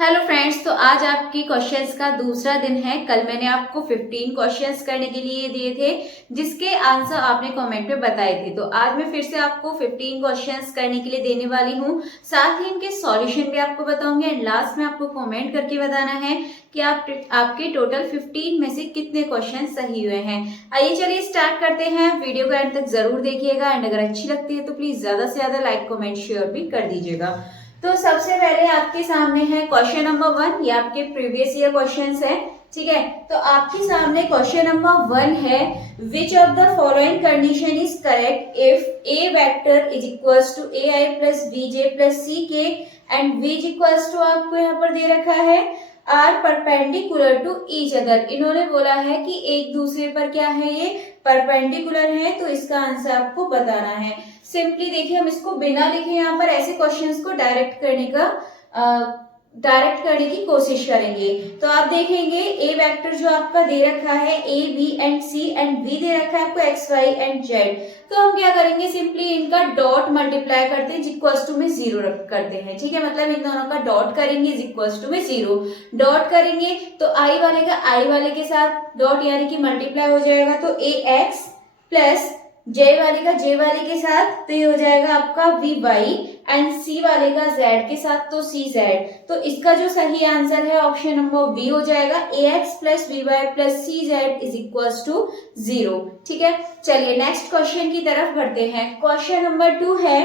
Hello friends, तो आज आपकी क्वेश्चंस का दूसरा दिन है। कल मैंने आपको 15 क्वेश्चंस करने के लिए दिए थे जिसके आंसर आपने कमेंट में बताए थे। तो आज मैं फिर से आपको 15 क्वेश्चंस करने के लिए देने वाली हूँ। साथ ही इनके सॉल्यूशन भी आपको बताऊंगी एंड लास्ट में आपको कमेंट करके बताना है कि आपके टोटल 15 में से कितने क्वेश्चन सही हुए हैं। आइए चलिए स्टार्ट करते हैं। वीडियो को एंड तक जरूर देखिएगा एंड अगर अच्छी लगती है तो प्लीज ज्यादा से ज्यादा लाइक कमेंट शेयर भी कर दीजिएगा। तो सबसे पहले आपके सामने है क्वेश्चन नंबर 1। ये आपके प्रीवियस ईयर क्वेश्चंस है, ठीक है। तो आपके सामने क्वेश्चन नंबर 1 है, which of the following condition is correct if a vector is equals to A I plus B J plus C K and V is equals to, आपको यहाँ पर दे रखा है, are perpendicular to each other. इन्होंने बोला है कि एक दूसरे पर क्या है, ये परपेंडिकुलर है। तो इसका आंसर आपको बताना है। सिंपली देखिए, हम इसको बिना लिखे यहाँ पर ऐसे क्वेश्चंस को डायरेक्ट करने की कोशिश करेंगे। तो आप देखेंगे ए वेक्टर जो आपका दे रखा है A B and C and B दे रखा है आपको एक्स वाई एंड जेड। तो हम क्या करेंगे, सिंपली इनका डॉट मल्टीप्लाई करते हैं इक्वल्स टू में 0 करते हैं, ठीक है। मतलब इन दोनों का डॉट करेंगे इक्वल्स टू में 0 डॉट करेंगे तो आई वाले का आई वाले के साथ डॉट यानी कि मल्टीप्लाई हो जाएगा तो ए एक्स प्लस जे वाले का जे वाले के साथ तो ये हो जाएगा आपका वी वाई एंड सी वाले का जेड के साथ तो सी जेड। तो इसका जो सही आंसर है ऑप्शन नंबर बी हो जाएगा, A X plus V Y plus C Z is equals to 0, ठीक है। चलिए नेक्स्ट क्वेश्चन की तरफ बढ़ते हैं। क्वेश्चन नंबर 2 है,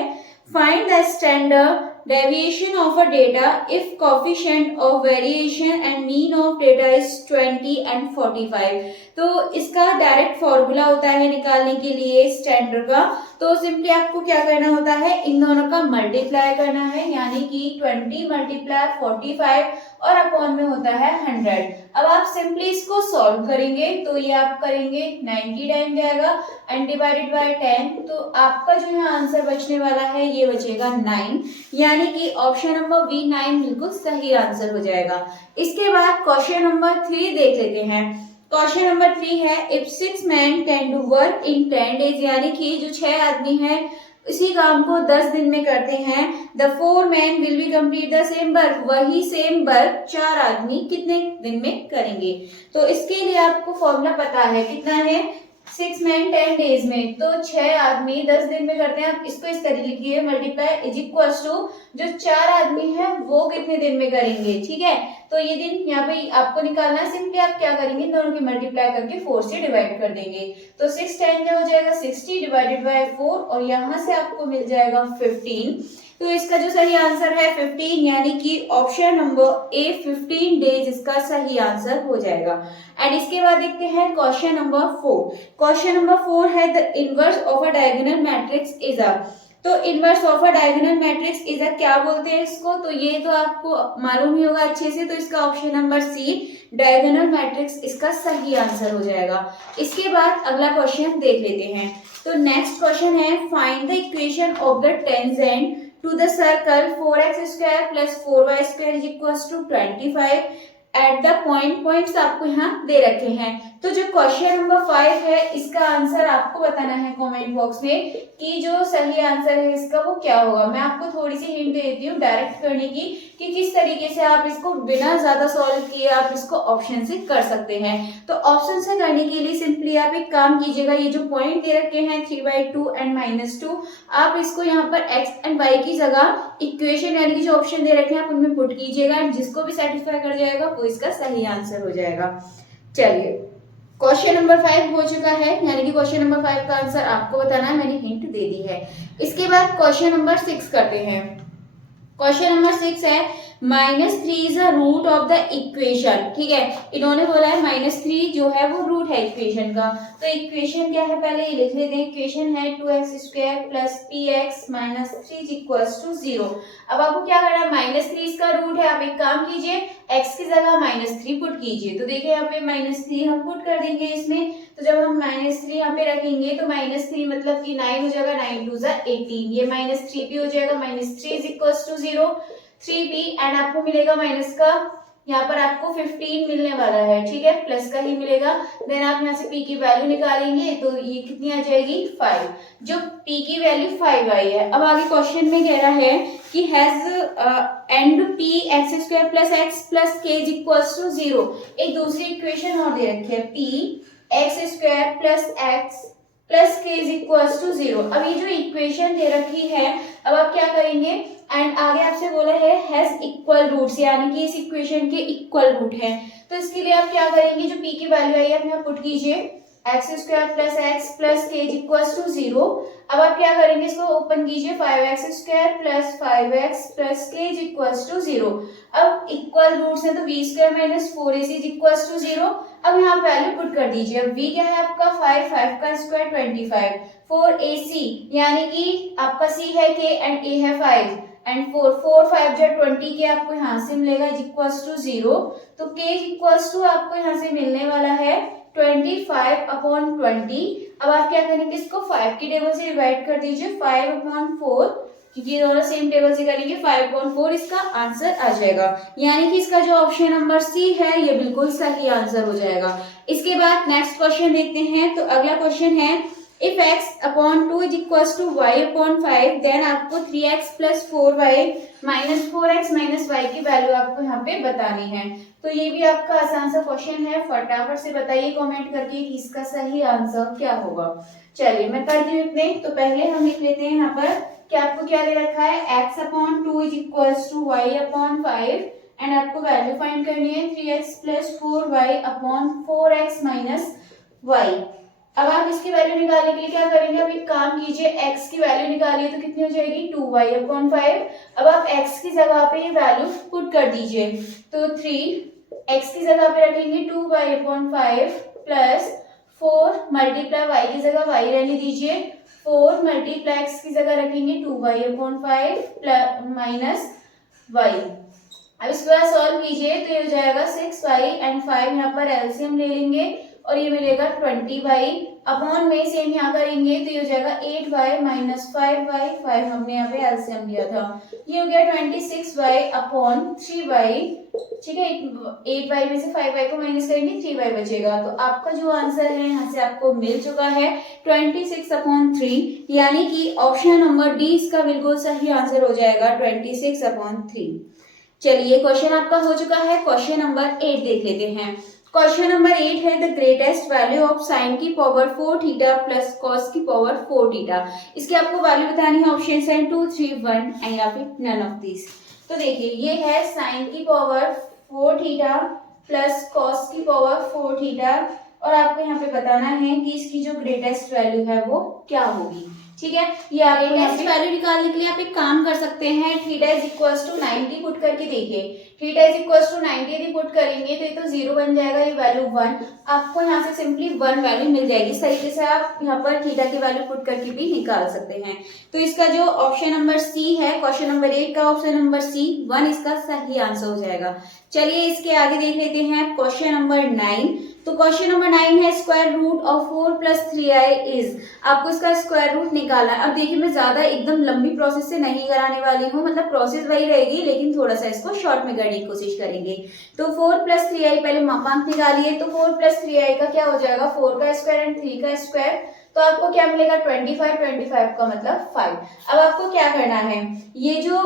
find the standard deviation of a data if coefficient of variation and mean of data is 20 and 45। तो इसका डायरेक्ट फॉर्मूला होता है निकालने के लिए स्टैंडर्ड का। तो सिंपली आपको क्या करना होता है, इन दोनों का मल्टीप्लाई करना है, यानी कि 20 मल्टीप्लाई 45 और अपॉन में होता है 100। अब आप सिंपली इसको सॉल्व करेंगे तो ये आप करेंगे 90 टाइम जाएगा एंड डिवाइडेड बाय 10। तो आपका जो है आंसर बचने वाला है ये बचेगा 9, यानी कि ऑप्शन नंबर बी 9 बिल्कुल सही आंसर हो जाएगा। इसके बाद क्वेश्चन नंबर 3 देख लेते हैं। क्वेश्चन नंबर 3 है, if 6 men can do work in 10 days, यानी कि जो 6 आदमी हैं इसी काम को 10 दिन में करते हैं, the 4 men will be complete the same work, वही सेम वर्क 4 आदमी कितने दिन में करेंगे। तो इसके लिए आपको फॉर्मूला पता है, कितना है, 6 men 10 days में, तो 6 आदमी 10 दिन में करते हैं। आप इसको इस तरह लिखिए, मल्टीप्लाई इज इक्वल्स टू जो 4 आदमी हैं वो कितने दिन में करेंगे, ठीक है। तो ये दिन यहाँ पे आपको निकालना है। सिंपली आप क्या करेंगे, दोनों की मल्टीप्लाई करके 4 से डिवाइड कर देंगे। तो 6 10 हो जाएगा 60 डिवाइडेड बाय 4 और यहाँ से आपको मिल जाएगा 15। तो इसका जो सही आंसर है 15, यानी कि ऑप्शन नंबर ए 15 डेज इसका सही आंसर हो जाएगा। एंड इसके बाद देखते हैं क्वेश्चन नंबर 4। क्वेश्चन नंबर 4 है, the inverse of a diagonal matrix is a. तो inverse of a diagonal matrix is a क्या बोलते हैं इसको, तो ये तो आपको मालूम ही होगा अच्छे से। तो इसका option number C diagonal matrix इसका सही आंसर हो जाएगा। इसके बाद अगला क्वेश्चन देख लेते हैं। तो नेक्स्ट क्वेश्चन है, find the equation of the tangent to the circle 4x² plus 4y² is equals to 25 at the points आपको यहाँ दे रखे हैं। तो जो क्वेश्चन नंबर 5 है इसका आंसर आपको बताना है कमेंट बॉक्स में कि जो सही आंसर है इसका वो क्या होगा। मैं आपको थोड़ी सी हिंट दे देती हूँ डायरेक्ट करने की कि किस तरीके से आप इसको बिना ज्यादा सॉल्व किए आप इसको ऑप्शन से कर सकते हैं। तो ऑप्शन से करने के लिए सिंपली आप एक काम कीजिएगा, ये जो पॉइंट दे रखे हैं 3/2 एंड -2, आप इसको यहाँ पर x एंड y की जगह इक्वेशन यानी कि जो ऑप्शन दे रखे हैं आप उनमें पुट कीजिएगा एंड जिसको भी सेटिस्फाई कर जाएगा वो इसका सही आंसर हो जाएगा। चलिए क्वेश्चन नंबर 5 हो चुका है, यानी कि क्वेश्चन नंबर 5 का आंसर आपको बताना है, मैंने हिंट दे दी है। इसके बाद क्वेश्चन नंबर 6 करते हैं। क्वेश्चन नंबर 6 है, -3 is a root of the equation, ठीक है। इन्होंने बोला है -3 जो है वो रूट है इक्वेशन का। तो इक्वेशन क्या है पहले ये लिख लेते हैं। इक्वेशन है 2x² plus px -3 equals to 0। अब आपको क्या करना है, -3 इसका रूट है, आप एक काम कीजिए x की जगह -3 पुट कीजिए। तो देखिए यहाँ पे -3 हम पुट कर देंगे इसमें। तो जब हम -3 यहाँ पे रखेंगे तो -3 मतलब कि 9 हो जाएगा, 9 2 18, ये -3p हो जाएगा, -3 is equals to 0 3p and आपको मिलेगा माइनस का यहाँ पर आपको 15 मिलने वाला है, ठीक है, प्लस का ही मिलेगा। देन आप यहाँ से p की वैल्यू निकालेंगे तो ये कितनी आ जाएगी 5, जो p की वैल्यू 5 आई है। अब आगे क्वेश्चन में कह रहा है कि has and p x square plus x plus k is equals to 0। एक दूसरी इक्वेशन और दे रखी है p x square plus x plus k is equals to 0। अब ये जो इक्वेशन दे रखी है, अब आप क्या करेंगे, एंड आगे आपसे बोला है हैज इक्वल रूट्स, यानी कि इस इक्वेशन के इक्वल रूट है। तो इसके लिए आप क्या करेंगे, जो p की वैल्यू आई है आप यहाँ पुट कीजिए, x square plus x plus k is equals to 0। अब आप क्या करेंगे, इसको ओपन कीजिए, 5x square plus 5x plus k is equals to 0। अब इक्वल रूट्स है तो v square minus 4ac is equals to 0। अब यहाँ वैल्यू पुट कर दीजिए। अब v क्या है आपका 5, 5 का स्क्वायर 25, 4ac यानी कि आपका c है k एंड a है 5 एंड 4 5 जो 20 के आपको यहाँ से मिलेगा इज इक्वल्स टू 0। तो k इज इक्वल्स टू आपको यहाँ से मिलने वाला है 25/20। अब आप क्या करेंगे, इसको 5 की टेबल से डिवाइड कर दीजिए, 5/4, क्योंकि ये दोनों सेम टेबल से करेंगे, 5/4 इसका आंसर आ जाएगा। यानी कि इसका जो ऑप्शन नंबर सी है ये बिल्कुल सही आंसर हो जाएगा। इसके बाद नेक्स्ट क्वेश्चन देखते हैं। तो अगला क्वेश्चन है if x/2 is equals to y/5 then आपको 3x plus 4y minus 4x minus y की वैल्यू आपको यहाँ पे बतानी है। तो ये भी आपका आसान सा क्वेश्चन है, फटाफट से बताइए कमेंट करके कि इसका सही आंसर क्या होगा। चलिए मैं करती हूँ इतने। तो पहले हम लिख लेते हैं यहाँ पर कि आपको क्या दे रखा है, x/2 is equals to y/5 and आपको वैल्यू फाइंड करनी है 3x plus 4y/4x minus y। अब आप इसकी वैल्यू निकालने के लिए क्या करेंगे, अब एक काम कीजिए, x की वैल्यू निकालिए तो कितनी हो जाएगी 2y/5। अब आप x की जगह पे ये वैल्यू पुट कर दीजिए, तो 3x की जगह पे रखेंगे 2y/5 प्लस 4 मल्टीप्लाई y की जगह y रहने दीजिए, 4 मल्टीप्लाई x की जगह रखेंगे 2y/5 माइनस y। अब इसको यहाँ सॉल्व कीजिए तो ये हो जाएगा 6y एंड 5 यहाँ पर एलसीएम ले लेंगे और ये मिलेगा 20y अपॉन में सेम यहाँ करेंगे तो ये हो जाएगा 8y माइनस 5y, 5 हमने यहाँ पे एलसीएम लिया था, ये हो गया 26y अपॉन 3y। ठीक है, 8y में से 5y को माइनस करेंगे 3y बचेगा। तो आपका जो आंसर है यहाँ से आपको मिल चुका है 26/3, यानी कि ऑप्शन नंबर डी इसका बिल्कुल सही आंसर हो जाएगा 26/3। चलिए क्वेश्चन आपका हो चुका है। क्वेश्चन नंबर 8 देख लेते हैं। क्वेश्चन नंबर 8 है the greatest value of sine की पावर 4 थीटा प्लस कॉस की पावर 4 थीटा। इसकी आपको वैल्यू बतानी है, ऑप्शन है 2, 3, 1 एंड या फिर नन ऑफ दिस। तो देखिए ये है साइन की पावर 4 थीटा प्लस कॉस की पावर 4 थीटा और आपको यहाँ पे बताना है कि इसकी जो ग्रेटेस्ट वैल्यू है वो क्या होगी। ठीक है, ये आपको ग्रेटेस्ट वैल्यू निकालने के लिए आप एक काम कर सकते हैं, theta is equals to 90 put करके देखिए। थीटा इज इक्वल्स टू 90 यदि पुट करेंगे तो ये तो 0 बन जाएगा, ये वैल्यू 1, आपको यहाँ से सिंपली 1 वैल्यू मिल जाएगी। इस तरीके से आप यहाँ पर थीटा की वैल्यू पुट करके भी निकाल सकते हैं। तो इसका जो ऑप्शन नंबर सी है, क्वेश्चन नंबर 8 का ऑप्शन नंबर सी 1 इसका सही आंसर हो जाएगा। चलिए इसके आगे देख लेते हैं क्वेश्चन नंबर 9। तो क्वेश्चन नंबर 9 है square root of 4 plus 3i is, आपको इसका स्क्वायर रूट निकालना है। अब देखिए मैं ज्यादा एकदम लंबी प्रोसेस से नहीं कराने वाली हूँ, मतलब प्रोसेस वही रहेगी लेकिन थोड़ा सा इसको शॉर्ट में करने की कोशिश करेंगे। तो 4 प्लस 3i पहले मापांक निकालिए, तो 4 प्लस 3i का क्या हो जाएगा 4 का स्क्वायर एंड 3 का स्क्वायर, तो आपको क्या मिलेगा 25, 25 का मतलब 5। अब आपको क्या करना है, ये जो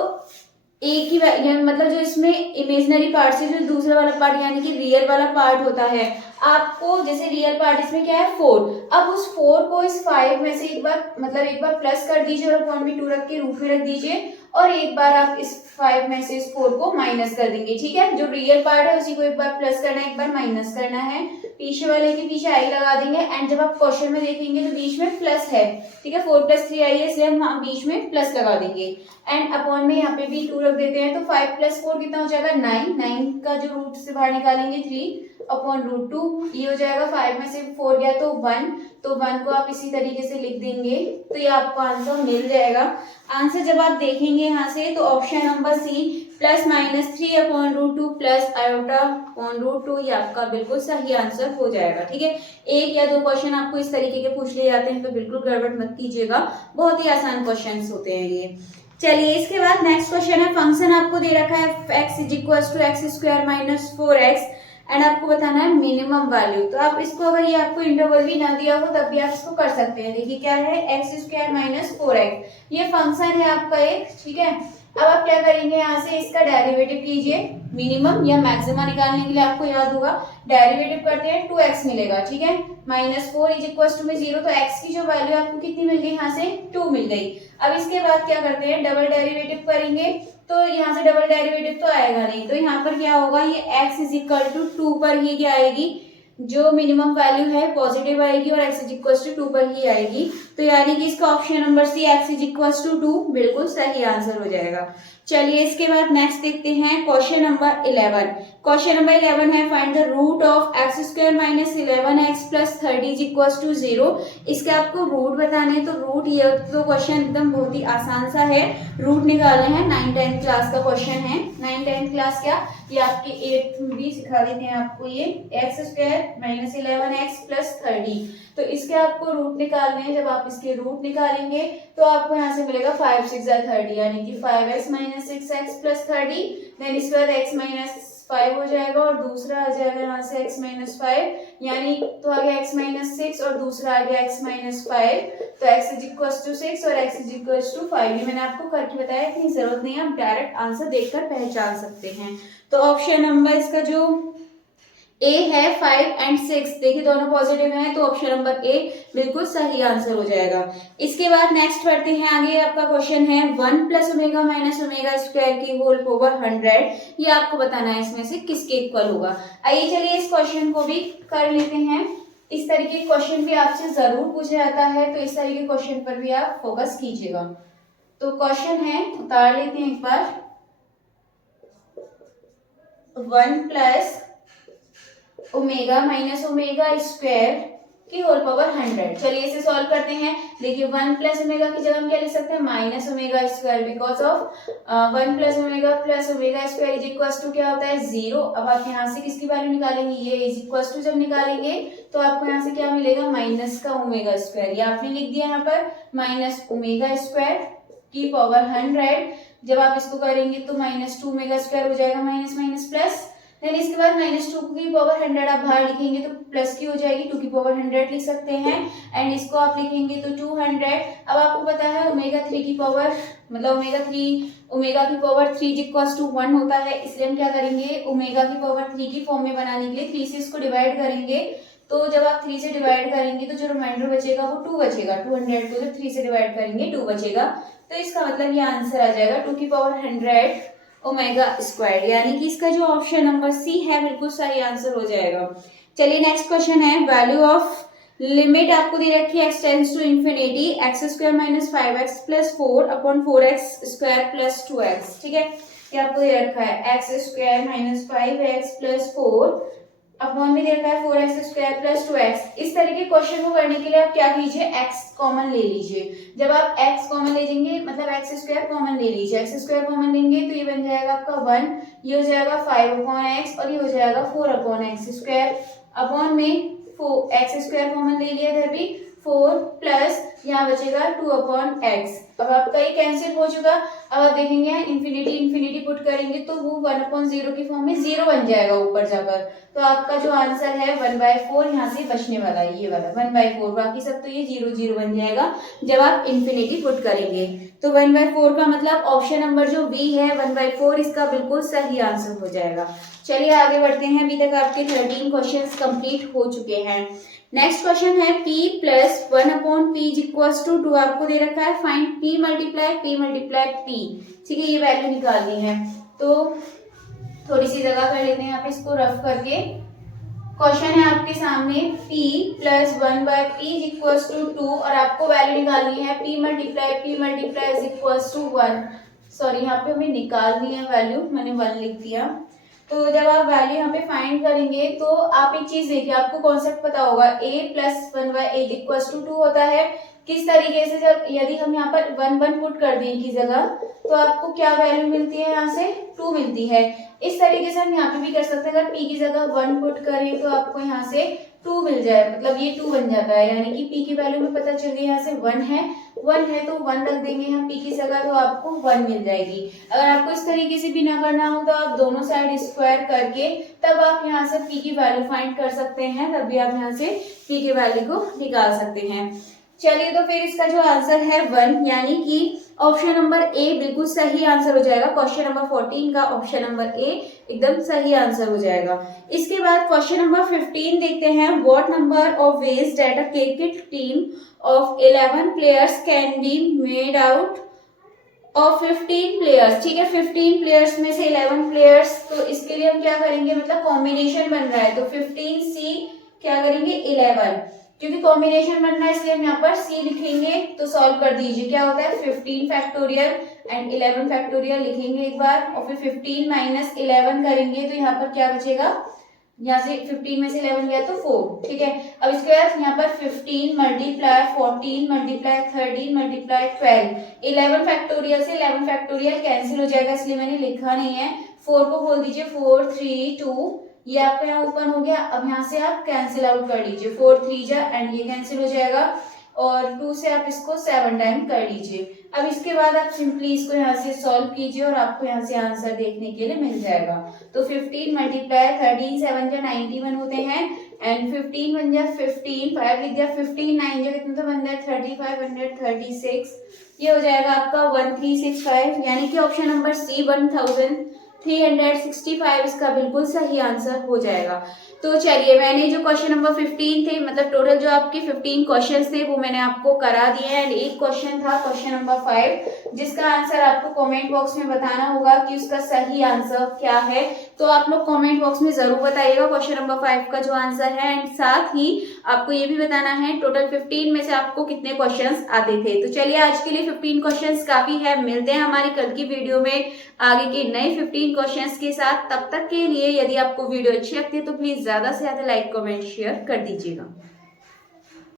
एक ही मतलब जो इसमें इमेजिनरी पार्ट से जो दूसरा वाला पार्ट यानी कि रियल वाला पार्ट होता है, आपको जैसे रियल पार्ट इसमें क्या है 4, अब उस 4 को इस 5 में से एक बार प्लस कर दीजिए और अपॉन में 2 रख के रूट में रख दीजिए और एक बार आप इस 5 में से इस 4 को माइनस कर देंगे। ठीक है, जो रियल पार्ट है उसी को एक बार प्लस करना है, एक बार माइनस करना है, पीछे वाले के पीछे आई लगा देंगे एंड जब आप क्वेश्चन में देखेंगे तो बीच में प्लस है। ठीक है, 4 प्लस 3i है इसलिए हम बीच में प्लस लगा देंगे एंड अपॉन में यहाँ पे भी 2 रख देते हैं। तो 5 प्लस 4 कितना हो जाएगा 9, 9 का जो रूट से बाहर निकालेंगे 3 अपॉन रूट 2, ये हो जाएगा 5 में से 4 गया तो 1, तो 1 को आप इसी तरीके से लिख देंगे तो ये आपको आंसर मिल जाएगा। आंसर जब आप देखेंगे यहाँ से तो option number C plus minus 3 upon root 2 plus iota upon root 2 ये आपका बिल्कुल सही आंसर हो जाएगा। ठीक है, एक या दो क्वेश्चन आपको इस तरीके के पूछ लिए जाते हैं तो बिल्कुल गड़बड़ मत कीजिएगा, बहुत ही आसान क्वेश्चन होते हैं ये। चलिए इसके बाद नेक्स्ट क्वेश्चन है, फंक्शन आपको दे रखा है x is equal to x square minus 4x and आपको बताना है मिनिमम वैल्यू। तो आप इसको, अगर ये आपको इंटरवल भी ना दिया हो तब भी आप इसको कर सकते हैं। देखिए क्या है, एक्स स्क्वायर माइनस 4x, ये फंक्शन है आपका एक, ठीक है। अब आप क्या करेंगे, यहाँ से इसका डेरिवेटिव कीजिए, मिनिमम या मैक्सिमा निकालने के लिए आपको याद होगा डेरिवेटिव करते हैं 2x मिलेगा, ठीक है। माइनस 4 इज इक्वल टू में 0, तो x की जो वैल्यू आपको कितनी मिल गई, यहाँ से 2 मिल गई। अब इसके बाद क्या करते हैं, डबल डेरिवेटिव करेंगे, तो यहाँ से डबल डेरिवेटिव तो आएगा नहीं, तो यहाँ पर क्या होगा, ये x इज इक्वल टू 2 पर ही क्या आएगी, जो मिनिमम वैल्यू है पॉजिटिव आएगी और x इज इक्वल टू 2 पर ही आएगी। तो यानी कि इसका option number C x is equal to 2 बिल्कुल सही आंसर हो जाएगा। चलिए इसके बाद नेक्स्ट देखते हैं क्वेश्चन नंबर 11। क्वेश्चन नंबर 11 है, find the root of x square minus 11x plus 30 is equal to 0। इसके आपको रूट बताने हैं, तो रूट, ये तो क्वेश्चन एकदम बहुत ही आसान सा है, रूट निकालने हैं। 9-10 क्लास का क्वेश्चन है, 9-10 क्लास क्या, ये आपके 8th में भी सिखा देते हैं आपको। ये x square minus 11x plus 30, तो इसके आपको रूट निकालने हैं। जब आप इसके रूट निकालेंगे तो आपको यहाँ से मिलेगा 5 6 30, यानी कि 5x minus 6x plus 30, then इसके बाद x माइनस 5 हो जाएगा और दूसरा आ जाएगा यहाँ से x माइनस 5, यानी तो आ गया x माइनस 6 और दूसरा आ गया x माइनस 5, तो x इज इक्वल टू 6 और x इज इक्वल टू 5। ये मैंने आपको करके बताया, इतनी जरूरत नहीं है, आप डायरेक्ट आंसर देखकर पहचान सकते हैं। तो ऑप्शन नंबर इसका जो ए है 5 एंड 6, देखिए दोनों पॉजिटिव हैं, तो ऑप्शन नंबर ए बिल्कुल सही आंसर हो जाएगा। इसके बाद नेक्स्ट पढ़ते हैं आगे, आपका क्वेश्चन है 1 plus omega minus omega square की होल पावर 100, ये आपको बताना है इसमें से किसके इक्वल होगा। आइए चलिए इस क्वेश्चन को भी कर लेते हैं। इस तरीके के क्वेश्चन भी आपसे जरूर पूछा जाता है, तो इस तरीके के क्वेश्चन पर भी आप फोकस कीजिएगा। तो क्वेश्चन है, उतार लेते हैं एक बार, 1 plus omega minus omega square की होल पावर 100। चलिए इसे सॉल्व करते हैं। देखिए 1 प्लस ओमेगा की जगह हम क्या लिख सकते हैं, minus omega square, because of 1 plus omega square is equal to क्या होता है 0। अब आप यहाँ से किसकी वैल्यू निकालेंगे, ये इज इक्वल टू जब निकालेंगे तो आपको यहाँ से क्या मिलेगा, माइनस का ओमेगा स्क्वायर, ये आपने लिख दिया यहाँ पर माइनस ओमेगा स्क्वायर की पावर 100। जब आप इसको करेंगे तो माइनस 2 ओमेगा स्क्वायर हो जाएगा, माइनस माइनस प्लस, देन इसके बाद माइनस 2 की पावर 100 आप बाहर लिखेंगे तो प्लस की हो जाएगी, 2 की पावर 100 लिख सकते हैं, एंड इसको आप लिखेंगे तो 200। अब आपको पता है ओमेगा 3 की पावर, मतलब ओमेगा की पावर 3 इक्वल्स टू 1 होता है, इसलिए हम क्या करेंगे, ओमेगा की पावर 3 की फॉर्म में बनाने के लिए 3 से इसको डिवाइड करेंगे। तो जब आप 3 से डिवाइड करेंगे तो जो रिमाइंडर बचेगा वो 2 बचेगा, 200 को जब 3 से डिवाइड करेंगे 2 बचेगा, तो इसका मतलब ये आंसर आ जाएगा 2 की पावर 100 ओमेगा स्क्वायर, यानी कि इसका जो ऑप्शन नंबर सी है बिल्कुल सही आंसर हो जाएगा। चलिए नेक्स्ट क्वेश्चन है, वैल्यू ऑफ लिमिट आपको दे रखी है x tends to infinity x square minus 5x plus 4 upon 4x square plus 2x, ठीक है। ये आपको दे रखा है x square minus 5x plus 4 upon में दे रखा है 4x स्क्वायर प्लस 2x। इस तरीके क्वेश्चन को करने के लिए आप क्या कीजिए, x कॉमन ले लीजिए। जब आप x कॉमन ले लेंगे, मतलब x स्क्वायर कॉमन ले लीजिए, x स्क्वायर कॉमन लेंगे तो ये बन जाएगा आपका 1, ये हो जाएगा 5 अपॉन x और ये हो जाएगा 4 अपॉन x स्क्वायर, अपॉन में x स्क्वायर कॉमन ले लिया इधर भी, 4 प्लस यहाँ बचेगा 2 अपॉन x। अब आपका ये कैंसिल हो चुका। अब आप देखेंगे इन्फिनिटी इन्फिनिटी पुट करेंगे तो वो 1 अपॉन 0 की फॉर्म में 0 बन जाएगा ऊपर जाकर, तो आपका जो आंसर है 1/4 यहाँ से बचने वाला है, ये वाला 1/4, बाकी सब तो ये 0 0 बन जाएगा जब आप इन्फिनिटी पुट करेंगे। तो 1/4 का मतलब ऑप्शन नंबर जो बी है 1/4, इसका बिल्कुल सही आंसर हो जाएगा। चलिए आगे बढ़ते हैं, अभी तक आपके 13 क्वेश्चंस कंप्लीट हो चुके हैं। नेक्स्ट क्वेश्चन है p plus 1 upon p is equals to 2 आपको दे रखा है, फाइंड p मल्टीप्लाई p, ठीक है, ये वैल्यू निकालनी है। तो थोड़ी सी जगह कर लेते हैं यहाँ पे इसको रफ करके। क्वेश्चन है आपके सामने p plus 1/p is equals to 2 और आपको वैल्यू निकालनी है p multiply is equals to 1। Sorry, यहाँ पे हमें निकालनी है वैल्यू, मैंने 1 लिख दिया। तो जब आप वैल्यू यहाँ पे फाइंड करेंगे तो आप एक चीज देखिए, आपको कॉन्सेप्ट पता होगा, a प्लस 1/8 इक्वल्स टू 2 होता है। किस तरीके से, जब यदि हम यहाँ पर 1 पुट कर दें की जगह तो आपको क्या वैल्यू मिलती है, यहाँ से 2 मिलती है। इस तरीके से हम यहाँ पे भी कर सकते हैं, अगर p की जगह 1 पुट करें तो आपको यहाँ से 2 मिल जाए, मतलब ये 2 बन जाता है, यानी कि p की वैल्यू में पता चल गई यहाँ से 1 है तो 1 रख देंगे यहाँ p की जगह, तो आपको 1 मिल जाएगी। अगर आपको इस तरीके से भी ना करना हो तो आप दोनों साइड स्क्वायर करके तब आप यहाँ से p की वैल्यू फाइंड कर सकते हैं, तब भी आप यहाँ से p की वैल्यू को निकाल सकते हैं। चलिए, तो फिर इसका जो आंसर है 1, यानी कि ऑप्शन नंबर ए बिल्कुल सही आंसर हो जाएगा। क्वेश्चन नंबर 14 का ऑप्शन नंबर ए एकदम सही आंसर हो जाएगा। इसके बाद क्वेश्चन नंबर 15 देखते हैं। What number of ways that a cricket team of 11 players can be made out of 15 players. ठीक है, 15 प्लेयर्स में से 11 प्लेयर्स, तो इसके लिए हम क्या करेंगे, मतलब कॉम्बिनेशन बन रहा है तो 15 सी क्या करेंगे 11, क्योंकि कॉम्बिनेशन बनना है इसलिए हम यहाँ पर सी लिखेंगे। तो सॉल्व कर दीजिए, क्या होता है 15 फैक्टोरियल एंड 11 फैक्टोरियल लिखेंगे एक बार, और फिर 15 माइनस 11 करेंगे तो यहाँ पर क्या बचेगा, यहाँ से 15 में से 11 गया तो 4। ठीक है, अब इसके बाद यहाँ पर 15 मल्टीप्लाई 14 मल्टीप्लाई 13 मल्टीप्लाई 12, 11 फैक्टोरियल से 11 फैक्टोरियल कैंसिल हो जाएगा, इसलिए मैंने लिखा नहीं है। 4 को बोल दीजिए 4 3 2, ये आपका यहाँ ओपन हो गया। अब यहाँ से आप कैंसिल आउट कर लीजिए, 4 3 जा एंड ये कैंसिल हो जाएगा, और 2 से आप इसको 7 टाइम कर लीजिए। अब इसके बाद आप सिंपली इसको यहाँ से सॉल्व कीजिए और आपको यहाँ से आंसर देखने के लिए मिल जाएगा। तो 15 मल्टीप्लाई 13 7 जा 91 होते हैं, एंड 15 बन जा 15, 5 लिख दिया, 15 9 जा कितना तो बन जाए 35 136, ये हो जाएगा आपका 1365, यानी कि ऑप्शन नंबर सी 1365 इसका बिल्कुल सही आंसर हो जाएगा। तो चलिए, मैंने जो क्वेश्चन नंबर 15 थे, मतलब टोटल जो आपके 15 क्वेश्चंस थे वो मैंने आपको करा दिए हैं, एंड एक क्वेश्चन था क्वेश्चन नंबर 5 जिसका आंसर आपको कमेंट बॉक्स में बताना होगा कि उसका सही आंसर क्या है। तो आप लोग कमेंट बॉक्स में जरूर बताइएगा क्वेश्चन नंबर 5 का जो आंसर है, एंड साथ ही आपको ये भी बताना है टोटल 15 में से आपको कितने क्वेश्चन आते थे। तो चलिए, आज के लिए 15 क्वेश्चन काफी है, मिलते हैं हमारी कल की वीडियो में आगे के नए 15 क्वेश्चंस के साथ। तब तक के लिए यदि आपको वीडियो अच्छी लगती है तो प्लीज ज्यादा से ज्यादा लाइक कमेंट शेयर कर दीजिएगा।